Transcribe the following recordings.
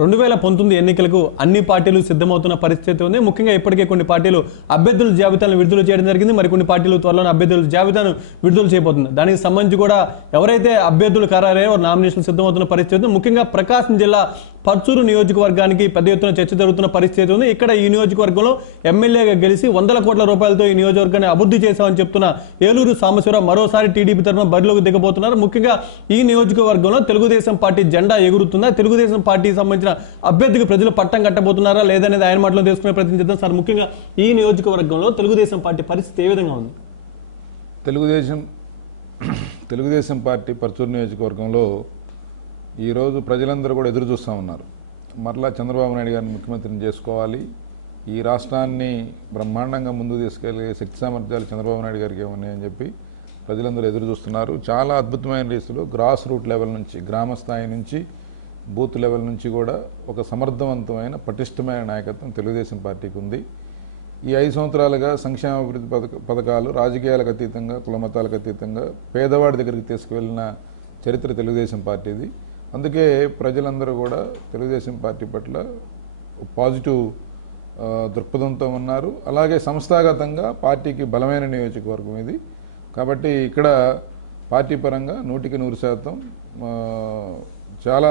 2019 ఎన్నికలకు అన్ని పార్టీలు సిద్ధమవుతున్న పరిస్థితి ఉంది. ముఖ్యంగా ఇప్పటికే కొన్ని పార్టీలు అభ్యర్థుల జాబితాను విడుదల చేయడం జరిగింది. మరికొన్ని పార్టీలు త్వరలో అభ్యర్థుల జాబితాను విడుదల చేయబోతుంది. దానికి సంబంధించి కూడా ఎవరైతే అభ్యర్థులు ఖరారయ్యారో నామినేషన్లు సిద్ధమవుతున్న పరిస్థితి ఉంది. ముఖ్యంగా ప్రకాశం జిల్లా పర్చూరు నియోజకవర్గానికి పెద్ద ఎత్తున చర్చ జరుగుతున్న పరిస్థితి ఉంది. ఇక్కడ ఈ నియోజకవర్గంలో ఎమ్మెల్యేగా గెలిచి 100 కోట్ల రూపాయలతో ఈ నియోజకవర్గాన్ని అభివృద్ధి చేశామని చెప్తున్న ఏలూరు సాంబశివరావు మరోసారి టీడీపీ తరఫున బరిలోకి దిగబోతున్నారు. ముఖ్యంగా ఈ నియోజకవర్గంలో తెలుగుదేశం పార్టీ జెండా ఎగురుతుందా, తెలుగుదేశం పార్టీకి సంబంధించిన అభ్యర్థికి ప్రజలు పట్టం కట్టబోతున్నారా లేదనేది ఆయన మాటలో తెలుసుకునే ప్రయత్నం చేద్దాం. సార్, ముఖ్యంగా ఈ నియోజకవర్గంలో తెలుగుదేశం పార్టీ పరిస్థితి ఏ విధంగా ఉంది? తెలుగుదేశం పార్టీ పర్చూరు నియోజకవర్గంలో ఈరోజు ప్రజలందరూ కూడా ఎదురు చూస్తూ ఉన్నారు. మరలా చంద్రబాబు నాయుడు గారిని ముఖ్యమంత్రిని చేసుకోవాలి, ఈ రాష్ట్రాన్ని బ్రహ్మాండంగా ముందుకు తీసుకెళ్లే శక్తి సామర్థ్యాలు చంద్రబాబు నాయుడు గారికి ఉన్నాయని చెప్పి ప్రజలందరూ ఎదురు చూస్తున్నారు. చాలా అద్భుతమైన రీతిలో గ్రాస్ రూట్ లెవెల్ నుంచి, గ్రామ స్థాయి నుంచి, బూత్ లెవెల్ నుంచి కూడా ఒక సమర్థవంతమైన పటిష్టమైన నాయకత్వం తెలుగుదేశం పార్టీకి ఉంది. ఈ 5 సంవత్సరాలుగా సంక్షేమ అభివృద్ధి పథకాలు రాజకీయాలకు అతీతంగా, కులమతాలకు అతీతంగా పేదవాడి దగ్గరికి తీసుకువెళ్ళిన చరిత్ర తెలుగుదేశం పార్టీది. అందుకే ప్రజలందరూ కూడా తెలుగుదేశం పార్టీ పట్ల పాజిటివ్ దృక్పథంతో ఉన్నారు. అలాగే సంస్థాగతంగా పార్టీకి బలమైన నియోజకవర్గం ఇది. కాబట్టి ఇక్కడ పార్టీ పరంగా 100% చాలా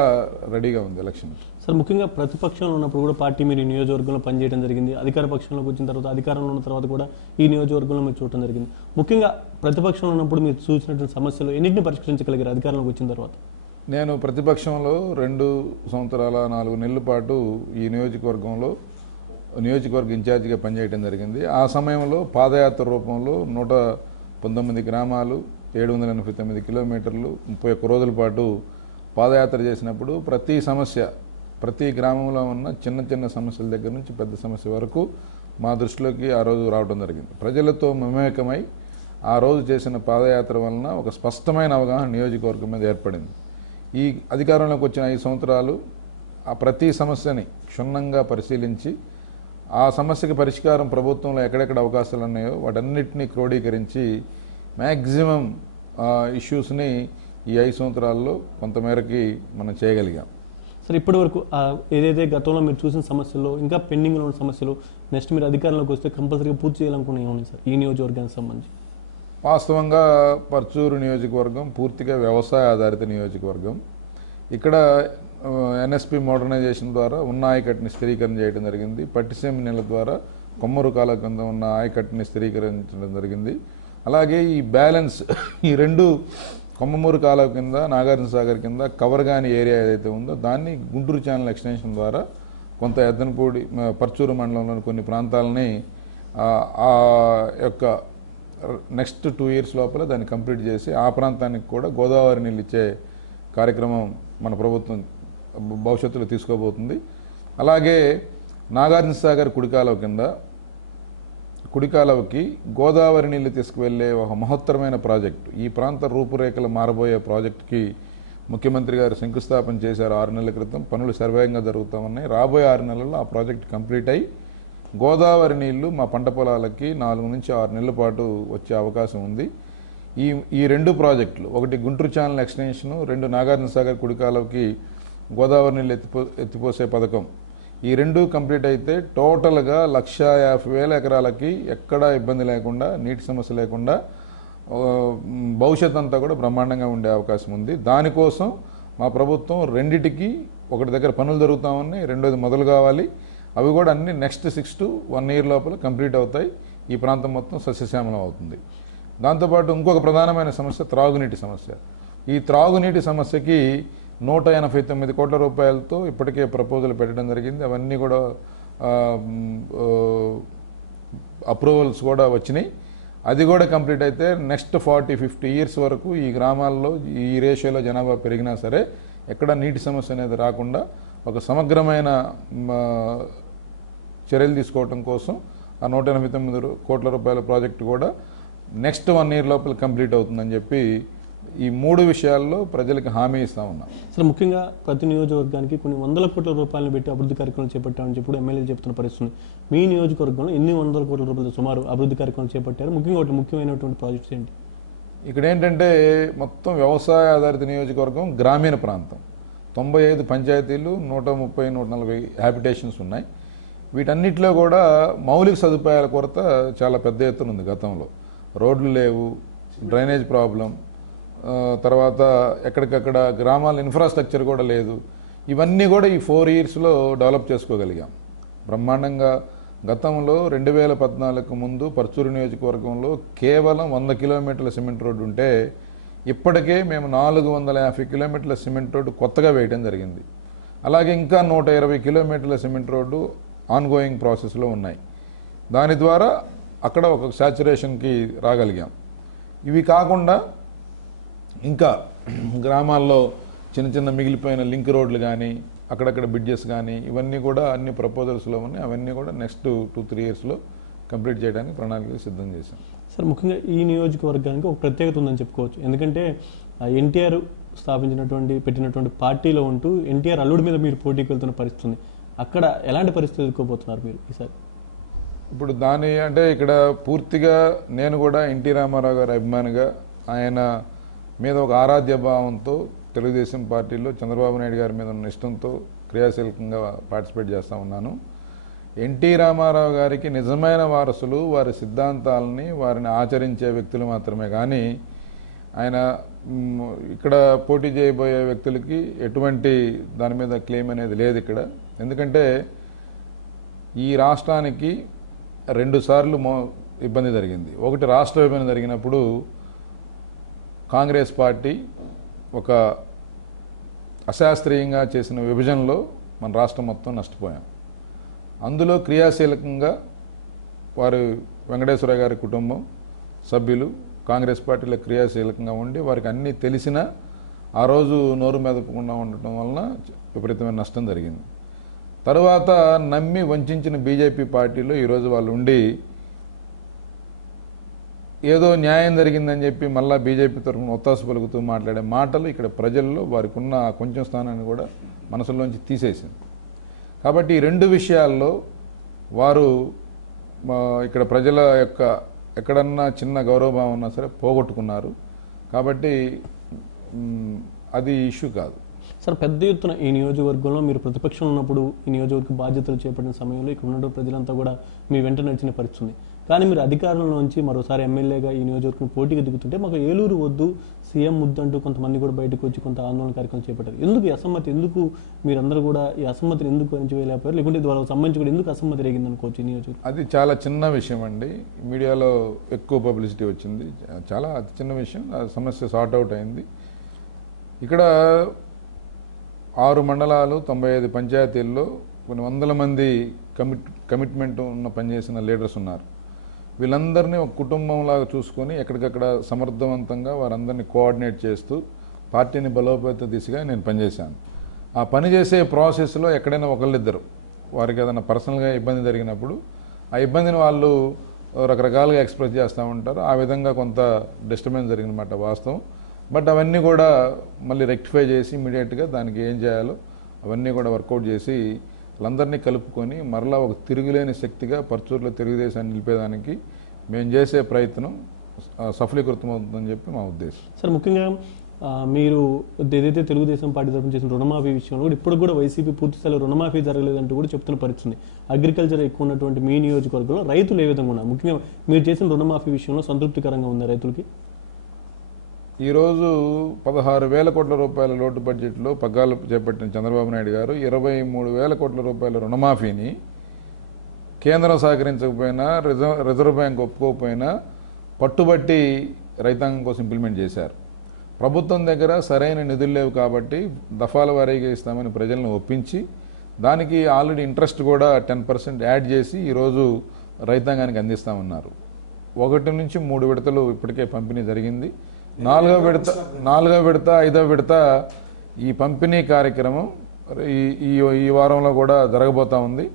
రెడీగా ఉంది ఎలక్షన్. సార్, ముఖ్యంగా ప్రతిపక్షంలో ఉన్నప్పుడు కూడా పార్టీ మీరు ఈ నియోజకవర్గంలో పనిచేయడం జరిగింది. అధికార పక్షంలోకి వచ్చిన తర్వాత, అధికారంలో ఉన్న తర్వాత కూడా ఈ నియోజకవర్గంలో మీరు చూడటం జరిగింది. ముఖ్యంగా ప్రతిపక్షంలో ఉన్నప్పుడు మీరు చూసినటువంటి సమస్యలు ఎన్నింటిని పరిష్కరించగలిగారు అధికారంలోకి వచ్చిన తర్వాత? నేను ప్రతిపక్షంలో 2 సంవత్సరాల 4 నెలల పాటు ఈ నియోజకవర్గ ఇన్ఛార్జిగా పనిచేయడం జరిగింది. ఆ సమయంలో పాదయాత్ర రూపంలో 119 గ్రామాలు, 789 కిలోమీటర్లు, 31 రోజుల పాటు పాదయాత్ర చేసినప్పుడు ప్రతి సమస్య, ప్రతి గ్రామంలో ఉన్న చిన్న చిన్న సమస్యల దగ్గర నుంచి పెద్ద సమస్య వరకు మా దృష్టిలోకి ఆ రోజు రావడం జరిగింది. ప్రజలతో మమేకమై ఆ రోజు చేసిన పాదయాత్ర వలన ఒక స్పష్టమైన అవగాహన నియోజకవర్గం మీద ఏర్పడింది. ఈ అధికారంలోకి వచ్చిన 5 సంవత్సరాలు ఆ ప్రతి సమస్యని క్షుణ్ణంగా పరిశీలించి ఆ సమస్యకి పరిష్కారం ప్రభుత్వంలో ఎక్కడెక్కడ అవకాశాలు ఉన్నాయో వాటన్నిటినీ క్రోడీకరించి మ్యాక్సిమం ఇష్యూస్ని ఈ 5 సంవత్సరాల్లో కొంతమేరకి మనం చేయగలిగాం. సార్, ఇప్పటి వరకు ఏదైతే గతంలో మీరు చూసిన సమస్యలు, ఇంకా పెండింగ్లో ఉన్న సమస్యలు నెక్స్ట్ మీరు అధికారంలోకి వస్తే కంపల్సరీగా పూర్తి చేయాలనుకునే ఉన్నాయి సార్ ఈ నియోజకవర్గానికి సంబంధించి? వాస్తవంగా పర్చూరు నియోజకవర్గం పూర్తిగా వ్యవసాయ ఆధారిత నియోజకవర్గం. ఇక్కడ ఎన్ఎస్పి మోడర్నైజేషన్ ద్వారా ఉన్న ఆయకట్టుని స్థిరీకరణ చేయడం జరిగింది. పట్టిసీమ నీళ్ళ ద్వారా కొమ్మరు కాల కింద ఉన్న ఆయకట్టుని స్థిరీకరించడం జరిగింది. అలాగే ఈ బ్యాలెన్స్ ఈ 2 కొమ్మమూరు కాలువ కింద, నాగార్జున సాగర్ కింద కవర్ కాని ఏరియా ఏదైతే ఉందో దాన్ని గుంటూరు ఛానల్ ఎక్స్టెన్షన్ ద్వారా కొంత ఎద్దనపూడి, పర్చూరు మండలంలోని కొన్ని ప్రాంతాలని ఆ యొక్క నెక్స్ట్ 2 ఇయర్స్ లోపల దాన్ని కంప్లీట్ చేసి ఆ ప్రాంతానికి కూడా గోదావరి నీళ్ళు ఇచ్చే కార్యక్రమం మన ప్రభుత్వం భవిష్యత్తులో తీసుకోబోతుంది. అలాగే నాగార్జున సాగర్ కుడికాలవకి గోదావరి నీళ్లు తీసుకువెళ్లే ఒక మహత్తరమైన ప్రాజెక్టు, ఈ ప్రాంత రూపురేఖలు మారబోయే ప్రాజెక్టుకి ముఖ్యమంత్రి గారు శంకుస్థాపన చేశారు 6 నెలల క్రితం. పనులు సర్వేగంగా జరుగుతూ ఉన్నాయి. రాబోయే 6 నెలల్లో ఆ ప్రాజెక్టు కంప్లీట్ అయ్యి గోదావరి నీళ్లు మా పంట పొలాలకి 4 నుంచి 6 నెలల పాటు వచ్చే అవకాశం ఉంది. ఈ 2 ప్రాజెక్టులు, ఒకటి గుంటూరు ఛానల్ ఎక్స్టెన్షను, 2 నాగార్జున సాగర్ కుడికాలవకి గోదావరి నీళ్ళు ఎత్తిపోసే పథకం, ఈ 2 కంప్లీట్ అయితే టోటల్గా 1,50,000 ఎకరాలకి ఎక్కడా ఇబ్బంది లేకుండా, నీటి సమస్య లేకుండా భవిష్యత్ అంతా కూడా బ్రహ్మాండంగా ఉండే అవకాశం ఉంది. దానికోసం మా ప్రభుత్వం రెండిటికి, ఒకటి దగ్గర పనులు జరుగుతూ ఉన్నాయి, రెండోది మొదలు కావాలి. అవి కూడా అన్ని నెక్స్ట్ 6 to 1 year లోపల కంప్లీట్ అవుతాయి. ఈ ప్రాంతం మొత్తం సస్యశ్యామలం అవుతుంది. దాంతోపాటు ఇంకొక ప్రధానమైన సమస్య త్రాగునీటి సమస్య. ఈ త్రాగునీటి సమస్యకి 189 కోట్ల రూపాయలతో ఇప్పటికే ప్రపోజల్ పెట్టడం జరిగింది. అవన్నీ కూడా అప్రూవల్స్ కూడా వచ్చినాయి. అది కూడా కంప్లీట్ అయితే నెక్స్ట్ 40-50 years వరకు ఈ గ్రామాల్లో ఈ రేషియోలో జనాభా పెరిగినా సరే ఎక్కడ నీటి సమస్య అనేది రాకుండా ఒక సమగ్రమైన చర్యలు తీసుకోవడం కోసం ఆ 189 కోట్ల రూపాయల ప్రాజెక్టు కూడా నెక్స్ట్ 1 year లోపల కంప్లీట్ అవుతుందని చెప్పి ఈ 3 విషయాల్లో ప్రజలకు హామీ ఇస్తా ఉన్నాం. అసలు ముఖ్యంగా ప్రతి నియోజకవర్గానికి కొన్ని 100 కోట్ల రూపాయలను పెట్టి అభివృద్ధి కార్యక్రమాలు చేపట్టామని చెప్పి ఎమ్మెల్యేలు చెప్తున్న పరిస్థితుంది. మీ నియోజకవర్గంలో ఎన్ని 100 కోట్ల రూపాయలు సుమారు అభివృద్ధి కార్యక్రమాలు చేపట్టారు? ముఖ్యంగా ముఖ్యమైనటువంటి ప్రాజెక్ట్స్ ఏంటి? ఇక్కడ ఏంటంటే మొత్తం వ్యవసాయ ఆధారిత నియోజకవర్గం, గ్రామీణ ప్రాంతం. 95 పంచాయతీలు, 130, 140 హ్యాబిటేషన్స్ ఉన్నాయి. వీటన్నిటిలో కూడా మౌలిక సదుపాయాల కొరత చాలా పెద్ద ఎత్తున ఉంది. గతంలో రోడ్లు లేవు, డ్రైనేజ్ ప్రాబ్లం, తర్వాత ఎక్కడికక్కడ గ్రామాల ఇన్ఫ్రాస్ట్రక్చర్ కూడా లేదు. ఇవన్నీ కూడా ఈ 4 ఇయర్స్లో డెవలప్ చేసుకోగలిగాం బ్రహ్మాండంగా. గతంలో 2014 ముందు పర్చూరు నియోజకవర్గంలో కేవలం 100 కిలోమీటర్ల సిమెంట్ రోడ్డు ఉంటే ఇప్పటికే మేము 450 కిలోమీటర్ల సిమెంట్ రోడ్డు కొత్తగా వేయడం జరిగింది. అలాగే ఇంకా 120 కిలోమీటర్ల సిమెంట్ రోడ్డు ఆన్గోయింగ్ ప్రాసెస్లో ఉన్నాయి. దాని ద్వారా అక్కడ ఒక శాచురేషన్కి రాగలిగాం. ఇవి కాకుండా ఇంకా గ్రామాల్లో చిన్న చిన్న మిగిలిపోయిన లింక్ రోడ్లు కానీ, అక్కడక్కడ బ్రిడ్జెస్ కానీ, ఇవన్నీ కూడా అన్ని ప్రపోజల్స్లో ఉన్నాయి. అవన్నీ కూడా నెక్స్ట్ 2-3 ఇయర్స్లో కంప్లీట్ చేయడానికి ప్రణాళికలు సిద్ధం చేశాం. సార్, ముఖ్యంగా ఈ నియోజకవర్గానికి ఒక ప్రత్యేకత ఉందని చెప్పుకోవచ్చు. ఎందుకంటే ఎన్టీఆర్ పెట్టినటువంటి పార్టీలో ఉంటూ ఎన్టీఆర్ అల్లుడి మీద మీరు పోటీకి వెళ్తున్న పరిస్థితి ఉంది. అక్కడ ఎలాంటి పరిస్థితి ఎదుర్కోబోతున్నారు మీరు ఈసారి? ఇప్పుడు అంటే ఇక్కడ పూర్తిగా నేను కూడా ఎన్టీ రామారావు గారి అభిమానిగా, ఆయన మీద ఒక ఆరాధ్య భావంతో తెలుగుదేశం పార్టీలో చంద్రబాబు నాయుడు గారి మీద ఉన్న ఇష్టంతో క్రియాశీలకంగా పార్టిసిపేట్ చేస్తూ ఉన్నాను. ఎన్టీ రామారావు గారికి నిజమైన వారసులు వారి సిద్ధాంతాలని, వారిని ఆచరించే వ్యక్తులు మాత్రమే. కానీ ఆయన ఇక్కడ పోటీ చేయబోయే వ్యక్తులకి ఎటువంటి దాని మీద క్లెయిమ్ అనేది లేదు ఇక్కడ. ఎందుకంటే ఈ రాష్ట్రానికి 2 సార్లు ఇబ్బంది జరిగింది. ఒకటి రాష్ట్ర విభజన జరిగినప్పుడు కాంగ్రెస్ పార్టీ ఒక అశాస్త్రీయంగా చేసిన విభజనలో మన రాష్ట్రం మొత్తం నష్టపోయాం. అందులో క్రియాశీలకంగా వారు వెంకటేశ్వర గారి కుటుంబం సభ్యులు కాంగ్రెస్ పార్టీలో క్రియాశీలకంగా ఉండి వారికి అన్నీ తెలిసినా ఆ రోజు నోరు మెదపకుండా ఉండటం వలన విపరీతమైన నష్టం జరిగింది. తరువాత నమ్మి వంచిన బీజేపీ పార్టీలో ఈరోజు వాళ్ళు ఉండి ఏదో న్యాయం జరిగిందని చెప్పి మళ్ళా బీజేపీ తరఫున ఒత్తాసు పలుకుతూ మాట్లాడే మాటలు ఇక్కడ ప్రజల్లో వారికి ఉన్న కొంచెం స్థానాన్ని కూడా మనసులోంచి తీసేసింది. కాబట్టి ఈ 2 విషయాల్లో వారు ఇక్కడ ప్రజల యొక్క ఎక్కడన్నా చిన్న గౌరవభావం ఉన్నా సరే పోగొట్టుకున్నారు. కాబట్టి అది ఇష్యూ కాదు. సార్, పెద్ద ఎత్తున ఈ నియోజకవర్గంలో మీరు ప్రతిపక్షంలో ఉన్నప్పుడు ఈ నియోజకవర్గ బాధ్యతలు చేపట్టిన సమయంలో ఇక్కడ ఉన్న ప్రజలంతా కూడా మీ వెంట నడిచిన పరిస్థితి ఉంది. కానీ మీరు అధికారంలోంచి మరోసారి ఎమ్మెల్యేగా ఈ నియోజకవర్గం పోటీకి దిగుతుంటే మాకు ఏలూరు వద్దు, సీఎం ముద్దు అంటూ కొంతమంది కూడా బయటకు వచ్చి కొంత ఆందోళన కార్యక్రమం చేపట్టారు. ఎందుకు ఈ అసమ్మతి? ఎందుకు మీరందరూ కూడా ఈ అసమ్మతిని ఎందుకు అణచివేయలేకపోయారు? లేకుంటే వాళ్ళకి సంబంధించి కూడా ఎందుకు అసమ్మతి రేగింది అనుకోవచ్చు ఈ నియోజకవర్గం? అది చాలా చిన్న విషయం అండి. మీడియాలో ఎక్కువ పబ్లిసిటీ వచ్చింది. చాలా అతి చిన్న విషయం. ఆ సమస్య సార్ట్ అవుట్ అయింది. ఇక్కడ 6 మండలాలు, 95 పంచాయతీల్లో కొన్ని వందల మంది కమిట్మెంట్ ఉన్న పనిచేసిన లీడర్స్ ఉన్నారు. వీళ్ళందరినీ ఒక కుటుంబంలాగా చూసుకొని ఎక్కడికక్కడ సమర్థవంతంగా వారందరినీ కోఆర్డినేట్ చేస్తూ పార్టీని బలోపేత దిశగా నేను పనిచేశాను. ఆ పనిచేసే ప్రాసెస్లో ఎక్కడైనా ఒకళ్ళిద్దరు వారికి ఏదైనా పర్సనల్గా ఇబ్బంది జరిగినప్పుడు ఆ ఇబ్బందిని వాళ్ళు రకరకాలుగా ఎక్స్ప్రెస్ చేస్తూ ఉంటారు. ఆ విధంగా కొంత డిస్టర్బెన్స్ జరిగినమాట వాస్తవం. బట్ అవన్నీ కూడా మళ్ళీ రెక్టిఫై చేసి ఇమీడియట్గా దానికి ఏం చేయాలో అవన్నీ కూడా వర్కౌట్ చేసి వాళ్ళందరినీ కలుపుకొని మరలా ఒక తిరుగులేని శక్తిగా పర్చూరులో తెలుగుదేశాన్ని నిలిపేదానికి మేము చేసే ప్రయత్నం సఫలీకృతమవుతుందని చెప్పి మా ఉద్దేశం. సార్, ముఖ్యంగా మీరు ఏదైతే తెలుగుదేశం పార్టీ తరఫున చేసిన రుణమాఫీ విషయంలో కూడా ఇప్పుడు కూడా వైసీపీ పూర్తిస్థాయిలో రుణమాఫీ జరగలేదంటూ కూడా చెప్తున్న పరిస్థితుంది. అగ్రికల్చర్ ఎక్కువ ఉన్నటువంటి మీ నియోజకవర్గంలో రైతులు ఏ విధంగా ఉన్నారు? ముఖ్యంగా మీరు చేసిన రుణమాఫీ విషయంలో సంతృప్తికరంగా ఉంది రైతులకి? ఈరోజు 16,000 కోట్ల రూపాయల లోటు బడ్జెట్లో పగ్గాలు చేపట్టిన చంద్రబాబు నాయుడు గారు 23,000 కోట్ల రూపాయల రుణమాఫీని కేంద్రం సహకరించకపోయినా, రిజర్వ్ బ్యాంక్ ఒప్పుకోకపోయినా పట్టుబట్టి రైతాంగం కోసం ఇంప్లిమెంట్ చేశారు. ప్రభుత్వం దగ్గర సరైన నిధులు లేవు కాబట్టి దఫాల వారీగా ఇస్తామని ప్రజలను ఒప్పించి దానికి ఆల్రెడీ ఇంట్రెస్ట్ కూడా 10% యాడ్ చేసి ఈరోజు రైతాంగానికి అందిస్తామన్నారు. 1 నుంచి 3 విడతలు ఇప్పటికే పంపిణీ జరిగింది. 4వ విడత 5వ విడత ఈ పంపిణీ కార్యక్రమం ఈ వారంలో కూడా జరగబోతా ఉంది.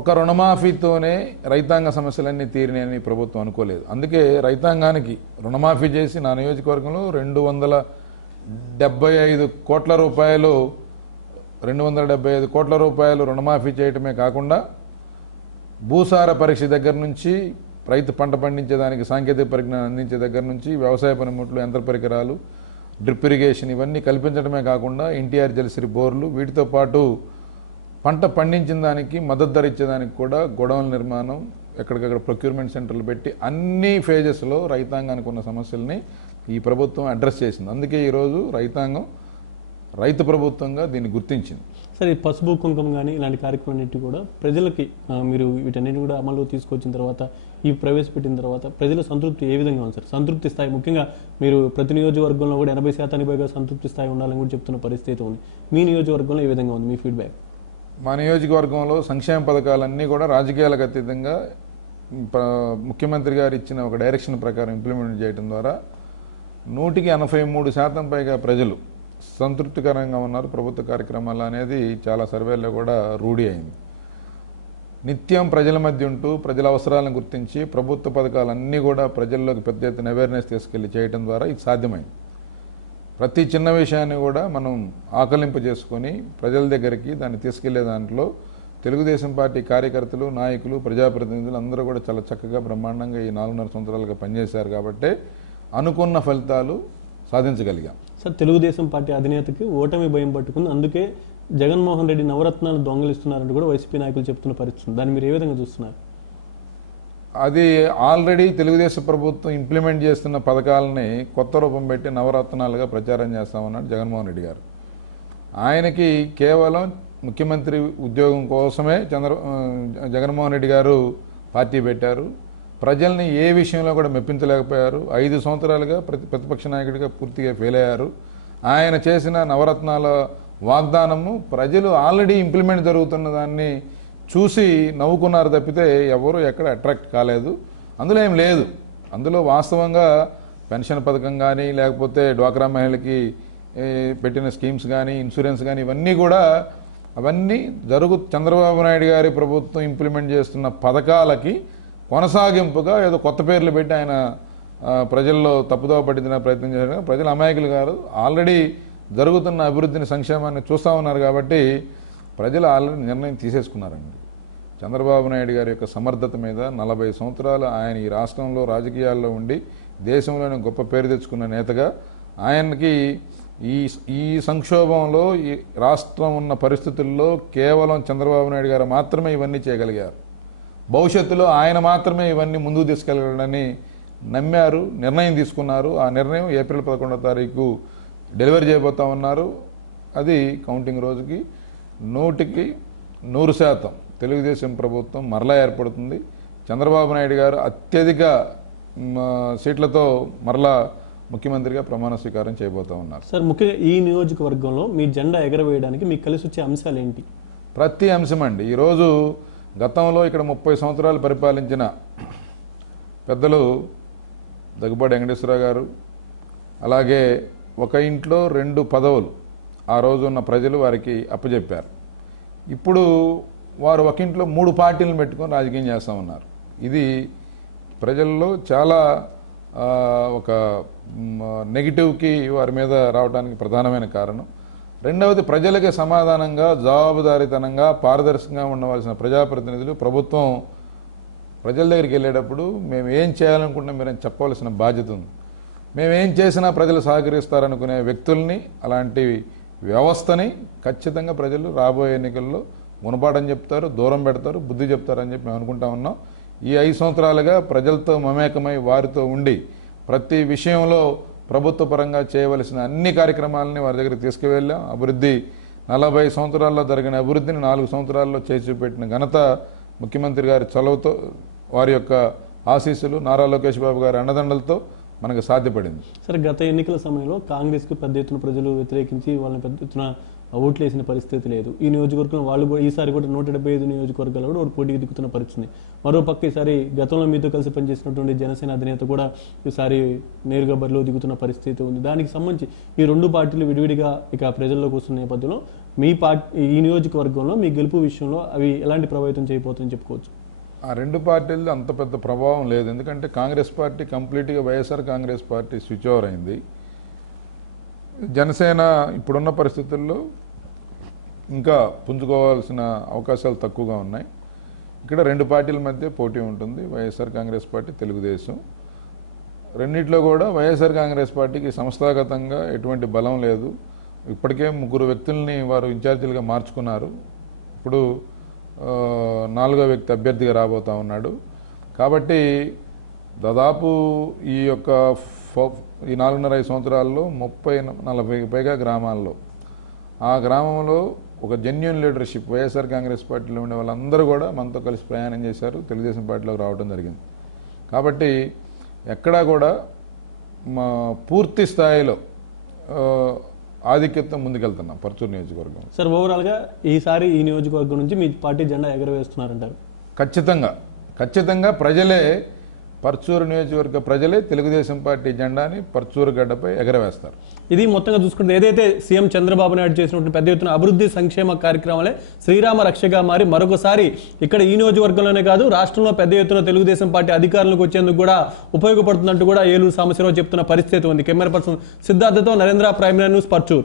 ఒక రుణమాఫీతోనే రైతాంగ సమస్యలన్నీ తీరినాయని ప్రభుత్వం అనుకోలేదు. అందుకే రైతాంగానికి రుణమాఫీ చేసి నా నియోజకవర్గంలో 275 కోట్ల రూపాయలు రుణమాఫీ చేయటమే కాకుండా భూసార పరీక్ష దగ్గర నుంచి రైతు పంట పండించేదానికి సాంకేతిక పరిజ్ఞానం అందించే దగ్గర నుంచి వ్యవసాయ పనిముట్లు, యంత్ర పరికరాలు, డ్రిప్ ఇరిగేషన్ ఇవన్నీ కల్పించడమే కాకుండా ఎన్టీఆర్ జలసిరి బోర్లు, వీటితో పాటు పంట పండించిన దానికి మద్దతు ధర ఇచ్చేదానికి కూడా గొడవల నిర్మాణం, ఎక్కడికక్కడ ప్రొక్యూర్మెంట్ సెంటర్లు పెట్టి అన్ని ఫేజెస్లో రైతాంగానికి ఉన్న సమస్యల్ని ఈ ప్రభుత్వం అడ్రస్ చేసింది. అందుకే ఈరోజు రైతాంగం రైతు ప్రభుత్వంగా దీన్ని గుర్తించింది. సరే, ఈ పసుపు కుంకుమ కానీ ఇలాంటి కార్యక్రమాలన్నింటి కూడా ప్రజలకి మీరు వీటన్నిటి కూడా అమలు తీసుకొచ్చిన తర్వాత, ఈ ప్రవేశపెట్టిన తర్వాత ప్రజల సంతృప్తి ఏ విధంగా ఉంది సార్? సంతృప్తి స్థాయి ముఖ్యంగా మీరు ప్రతి నియోజకవర్గంలో కూడా 80% పైగా సంతృప్తి స్థాయి ఉండాలని కూడా చెప్తున్న పరిస్థితి ఉంది. మీ నియోజకవర్గంలో ఏ విధంగా ఉంది మీ ఫీడ్బ్యాక్? మా నియోజకవర్గంలో సంక్షేమ పథకాలన్నీ కూడా రాజకీయాలకు అతీతంగా ముఖ్యమంత్రి గారు ఇచ్చిన ఒక డైరెక్షన్ ప్రకారం ఇంప్లిమెంట్ చేయడం ద్వారా 183% పైగా ప్రజలు సంతృప్తికరంగా ఉన్నారు ప్రభుత్వ కార్యక్రమాలు అనేది చాలా సర్వేల్లో కూడా రూఢి అయింది. నిత్యం ప్రజల మధ్య ఉంటూ ప్రజల అవసరాలను గుర్తించి ప్రభుత్వ పథకాలన్నీ కూడా ప్రజల్లోకి పెద్ద ఎత్తున అవేర్నెస్ తీసుకెళ్లి చేయడం ద్వారా ఇది సాధ్యమైంది. ప్రతి చిన్న విషయాన్ని కూడా మనం ఆకలింపు చేసుకొని ప్రజల దగ్గరికి దాన్ని తీసుకెళ్లే దాంట్లో తెలుగుదేశం పార్టీ కార్యకర్తలు, నాయకులు, ప్రజాప్రతినిధులు అందరూ కూడా చాలా చక్కగా బ్రహ్మాండంగా ఈ 4.5 సంవత్సరాలుగా పనిచేశారు. కాబట్టి అనుకున్న ఫలితాలు సాధించగలిగాం. సార్, తెలుగుదేశం పార్టీ అధినేతకి ఓటమి భయం పట్టుకుంది, అందుకే జగన్మోహన్ రెడ్డి నవరత్నాలు దొంగలిస్తున్నారంటూ కూడా వైసీపీ నాయకులు చెప్తున్న పరిస్థితి, దాన్ని మీరు ఏ విధంగా చూస్తున్నారు? అది ఆల్రెడీ తెలుగుదేశం ప్రభుత్వం ఇంప్లిమెంట్ చేస్తున్న పథకాలని కొత్త రూపం పెట్టి నవరత్నాలుగా ప్రచారం చేస్తామన్నాడు జగన్మోహన్ రెడ్డి గారు. ఆయనకి కేవలం ముఖ్యమంత్రి ఉద్యోగం కోసమే జగన్మోహన్ రెడ్డి గారు పార్టీ పెట్టారు. ప్రజల్ని ఏ విషయంలో కూడా మెప్పించలేకపోయారు. 5 సంవత్సరాలుగా ప్రతిపక్ష నాయకుడిగా పూర్తిగా ఫెయిల్ అయ్యారు. ఆయన చేసిన నవరత్నాల వాగ్దానము ప్రజలు ఆల్రెడీ ఇంప్లిమెంట్ జరుగుతున్న దాన్ని చూసి నవ్వుకున్నారు తప్పితే ఎవరు ఎక్కడ అట్రాక్ట్ కాలేదు. అందులో ఏం లేదు. అందులో వాస్తవంగా పెన్షన్ పథకం కానీ, లేకపోతే డ్వాక్రా మహిళలకి పెట్టిన స్కీమ్స్ కానీ, ఇన్సూరెన్స్ కానీ, ఇవన్నీ కూడా అవన్నీ చంద్రబాబు నాయుడు గారి ప్రభుత్వం ఇంప్లిమెంట్ చేస్తున్న పథకాలకి కొనసాగింపుగా ఏదో కొత్త పేర్లు పెట్టి ఆయన ప్రజల్లో తప్పుదోవ పట్టించిన ప్రయత్నం చేశారు. ప్రజలు అమాయకులు గారు, ఆల్రెడీ జరుగుతున్న అభివృద్ధిని, సంక్షేమాన్ని చూస్తూ ఉన్నారు. కాబట్టి ప్రజలు ఆల్రెడీ నిర్ణయం తీసేసుకున్నారండి. చంద్రబాబు నాయుడు గారి యొక్క సమర్థత మీద 40 సంవత్సరాలు ఆయన ఈ రాష్ట్రంలో రాజకీయాల్లో ఉండి దేశంలోనే గొప్ప పేరు తెచ్చుకున్న నేతగా ఆయనకి ఈ సంక్షోభంలో ఈ రాష్ట్రం ఉన్న పరిస్థితుల్లో కేవలం చంద్రబాబు నాయుడు గారు మాత్రమే ఇవన్నీ చేయగలిగారు. భవిష్యత్తులో ఆయన మాత్రమే ఇవన్నీ ముందుకు తీసుకెళ్లాలని నమ్మారు, నిర్ణయం తీసుకున్నారు. ఆ నిర్ణయం ఏప్రిల్ 11వ తారీఖు డెలివరీ చేయబోతా ఉన్నారు. అది కౌంటింగ్ రోజుకి 100% తెలుగుదేశం ప్రభుత్వం మరలా ఏర్పడుతుంది. చంద్రబాబు నాయుడు గారు అత్యధిక సీట్లతో మరలా ముఖ్యమంత్రిగా ప్రమాణ స్వీకారం చేయబోతా ఉన్నారు. సార్, ముఖ్యంగా ఈ నియోజకవర్గంలో మీ జెండా ఎగరవేయడానికి మీకు కలిసి వచ్చే అంశాలు ఏంటి? ప్రతి అంశం అండి. ఈరోజు గతంలో ఇక్కడ 30 సంవత్సరాలు పరిపాలించిన పెద్దలు దగ్గుబాటి వెంకటేశ్వరరావు గారు, అలాగే ఒక ఇంట్లో 2 పదవులు ఆ రోజు ఉన్న ప్రజలు వారికి అప్పచెప్పారు. ఇప్పుడు వారు ఒక ఇంట్లో 3 పార్టీలను పెట్టుకొని రాజకీయం చేస్తూ ఉన్నారు. ఇది ప్రజల్లో చాలా ఒక నెగిటివ్కి వారి మీద రావడానికి ప్రధానమైన కారణం. రెండవది, ప్రజలకి సమాధానంగా, జవాబుదారీతనంగా, పారదర్శకంగా ఉండవలసిన ప్రజాప్రతినిధులు ప్రభుత్వం ప్రజల దగ్గరికి వెళ్ళేటప్పుడు మేము ఏం చేయాలనుకుంటున్నాం మీరని చెప్పవలసిన బాధ్యత ఉంది. మేమేం చేసినా ప్రజలు సహకరిస్తారనుకునే వ్యక్తుల్ని, అలాంటి వ్యవస్థని ఖచ్చితంగా ప్రజలు రాబోయే ఎన్నికల్లో గుణపాఠం చెప్తారు, దూరం పెడతారు, బుద్ధి చెప్తారని చెప్పి మేము అనుకుంటా ఉన్నాం. ఈ 5 సంవత్సరాలుగా ప్రజలతో మమేకమై వారితో ఉండి ప్రతి విషయంలో ప్రభుత్వ పరంగా చేయవలసిన అన్ని కార్యక్రమాలని వారి దగ్గరికి తీసుకువెళ్ళాం. అభివృద్ధి 40 సంవత్సరాల్లో జరిగిన అభివృద్ధిని 4 సంవత్సరాల్లో చేసి చూపెట్టిన ఘనత ముఖ్యమంత్రి గారి చొలవతో, వారి యొక్క ఆశీస్సులు, నారా లోకేష్ బాబు గారి అండదండలతో మనకు సాధ్యపడింది. సరే, గత ఎన్నికల సమయంలో కాంగ్రెస్కి పెద్ద ఎత్తున ప్రజలు వ్యతిరేకించి వాళ్ళని పెద్ద ఎత్తున ఓట్లు వేసిన పరిస్థితి లేదు. ఈ నియోజకవర్గంలో వాళ్ళు కూడా ఈసారి కూడా 175 నియోజకవర్గాలు కూడా ఒక పోటీకి దిక్కుతున్న పరిస్థితి. మరోపక్క ఈసారి గతంలో మీతో కలిసి పనిచేసినటువంటి జనసేన అధినేత కూడా ఈసారి నేరుగా బరిలో దిగుతున్న పరిస్థితి ఉంది. దానికి సంబంధించి ఈ 2 పార్టీలు విడివిడిగా ఇక ప్రజల్లోకి వస్తున్న నేపథ్యంలో మీ పార్టీ ఈ నియోజకవర్గంలో మీ గెలుపు విషయంలో అవి ఎలాంటి ప్రభావితం చేయబోతుందని చెప్పుకోవచ్చు? ఆ 2 పార్టీలు అంత పెద్ద ప్రభావం లేదు. ఎందుకంటే కాంగ్రెస్ పార్టీ కంప్లీట్గా YSR Congress party switch over అయింది. జనసేన ఇప్పుడున్న పరిస్థితుల్లో ఇంకా పుంజుకోవాల్సిన అవకాశాలు తక్కువగా ఉన్నాయి. ఇక్కడ 2 పార్టీల మధ్య పోటీ ఉంటుంది, వైఎస్ఆర్ కాంగ్రెస్ పార్టీ, తెలుగుదేశం. రెండిట్లో కూడా వైఎస్ఆర్ కాంగ్రెస్ పార్టీకి సంస్థాగతంగా ఎటువంటి బలం లేదు. ఇప్పటికే 3 వ్యక్తుల్ని వారు ఇన్ఛార్జీలుగా మార్చుకున్నారు. ఇప్పుడు 4వ వ్యక్తి అభ్యర్థిగా రాబోతా ఉన్నాడు. కాబట్టి దాదాపు ఈ 4.5 సంవత్సరాల్లో 30-40 పైగా గ్రామాల్లో ఆ గ్రామంలో ఒక జెన్యూన్ లీడర్షిప్ వైఎస్ఆర్ కాంగ్రెస్ పార్టీలో ఉండే వాళ్ళందరూ కూడా మనతో కలిసి ప్రయాణం చేశారు, తెలుగుదేశం పార్టీలోకి రావడం జరిగింది. కాబట్టి ఎక్కడా కూడా పూర్తి స్థాయిలో ఆధిక్యతతో ముందుకెళ్తున్నాం పర్చూరు నియోజకవర్గం. సార్, ఓవరాల్గా ఈసారి ఈ నియోజకవర్గం నుంచి మీ పార్టీ జెండా ఎగరవేస్తున్నారంటారు? ఖచ్చితంగా ప్రజలే, పర్చూరు నియోజకవర్గ ప్రజలే తెలుగుదేశం పార్టీ జెండాని పర్చూరు గడ్డపై ఎగరవేస్తారు. ఇది మొత్తంగా చూసుకుంటే ఏదైతే సీఎం చంద్రబాబు నాయుడు చేసినటువంటి పెద్ద ఎత్తున అభివృద్ధి సంక్షేమ కార్యక్రమాలే శ్రీరామ రక్షగా మారి మరొకసారి ఇక్కడ ఈ నియోజకవర్గంలోనే కాదు రాష్ట్రంలో పెద్ద ఎత్తున తెలుగుదేశం పార్టీ అధికారులకు వచ్చేందుకు కూడా ఉపయోగపడుతున్నట్టు కూడా ఏలూరు సాంబశివరావు చెప్తున్న పరిస్థితి ఉంది. కెమెరా పర్సన్ సిద్ధార్థతో నరేంద్ర, ప్రైమ్ న్యూస్, పర్చూరు.